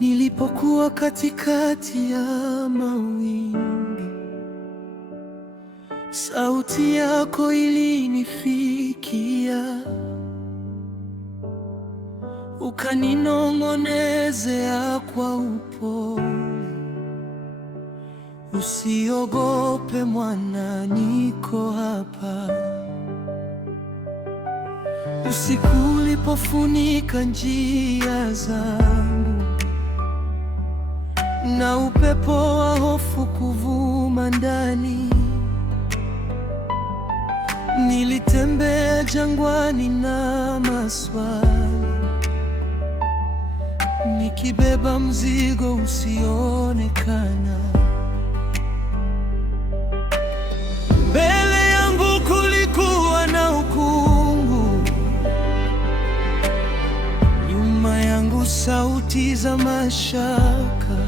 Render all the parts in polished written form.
Nilipokuwa katikati ya mawimbi, sauti yako ilinifikia, ukaninong'onezea kwa upole, usiogope mwana, niko hapa. Usiku ulipofunika njia zangu na upepo wa hofu kuvuma ndani, nilitembea jangwani na maswali, nikibeba mzigo usioonekana. Mbele yangu kulikuwa na ukungu, nyuma yangu sauti za mashaka,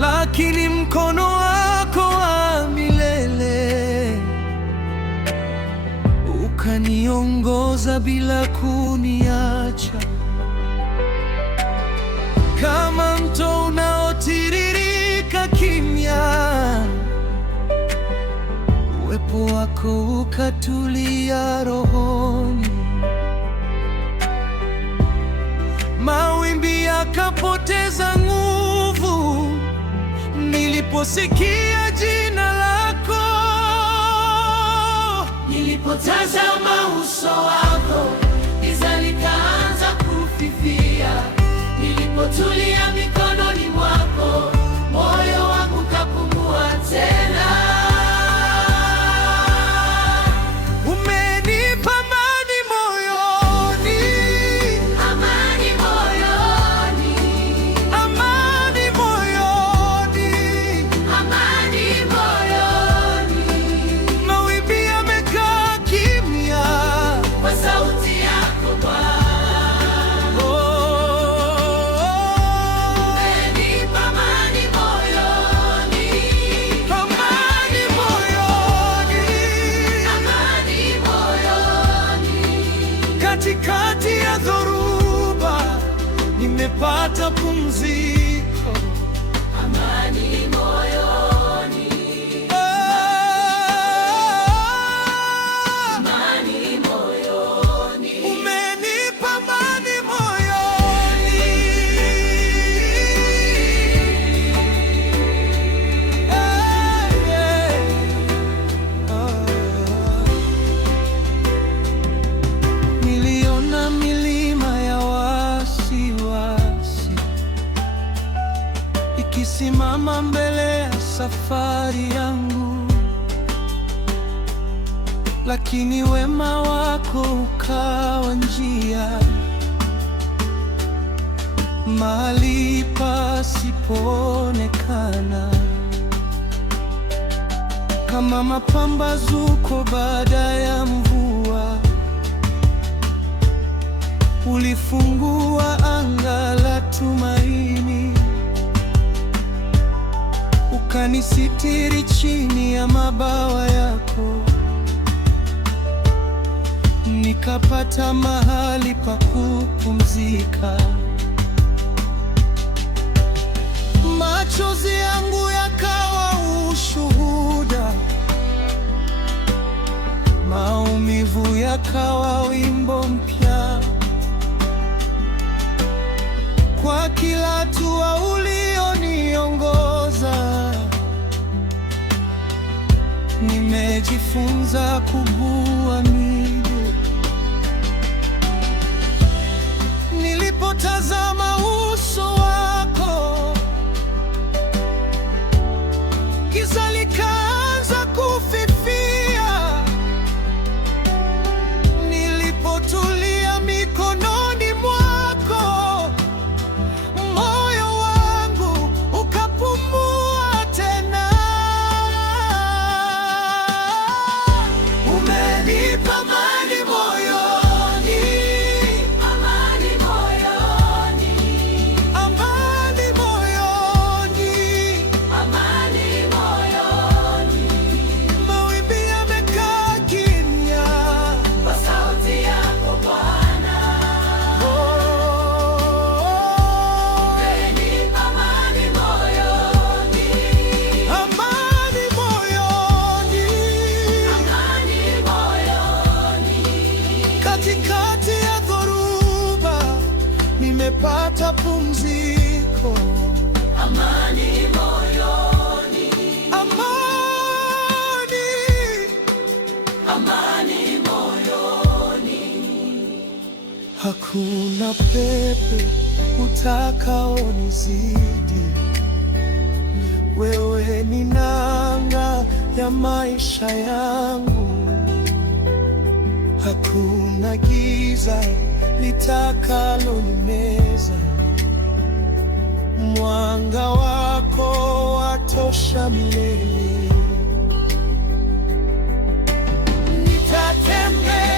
lakini mkono wako wa milele ukaniongoza bila kuniacha. Kama mto unaotiririka kimya, uwepo wako ukatulia rohoni. Mawimbi yakapoteza nguvu niliposikia jina lako. Nilipotazama uso wako, giza likaanza kufifia. Nilipotulia mikononi mwako, moyo wangu kapumua tena. Umenipa amani moyoni, amani moyoni, amani moyoni, amani moyoni. Mawimbi yamekaa kimya kwa sauti yako Bwana. Umenipa amani moyoni, amani moyoni, amani moyoni. Katikati ya dhoruba nimepata pumziko, amani moyoni, amani moyoni. Umenipa amani moyoni, Niliona milima ya wasiwasi ikisimama mbele ya safari yangu, lakini wema wako ukawa njia mahali pasipoonekana. Kama mapambazuko baada ya mvua, ulifungua anga la tumaini, ukanisitiri chini ya mabawa yako, nikapata mahali pa kupumzika. Machozi yangu yakawa ushuhuda, maumivu yakawa wimbo mpya. Kwa kila hatua ulioniongoza, nimejifunza kukuamini. Nilipotazama uso wako, giza likaanza kufifia. Nilipotulia nimepata pumziko, amani moyoni, amani, amani moyoni. Hakuna pepe utakaonizidi, wewe ni nanga ya maisha yangu. Hakuna giza litakalonimeza, mwanga wako watosha milele. Nitatembea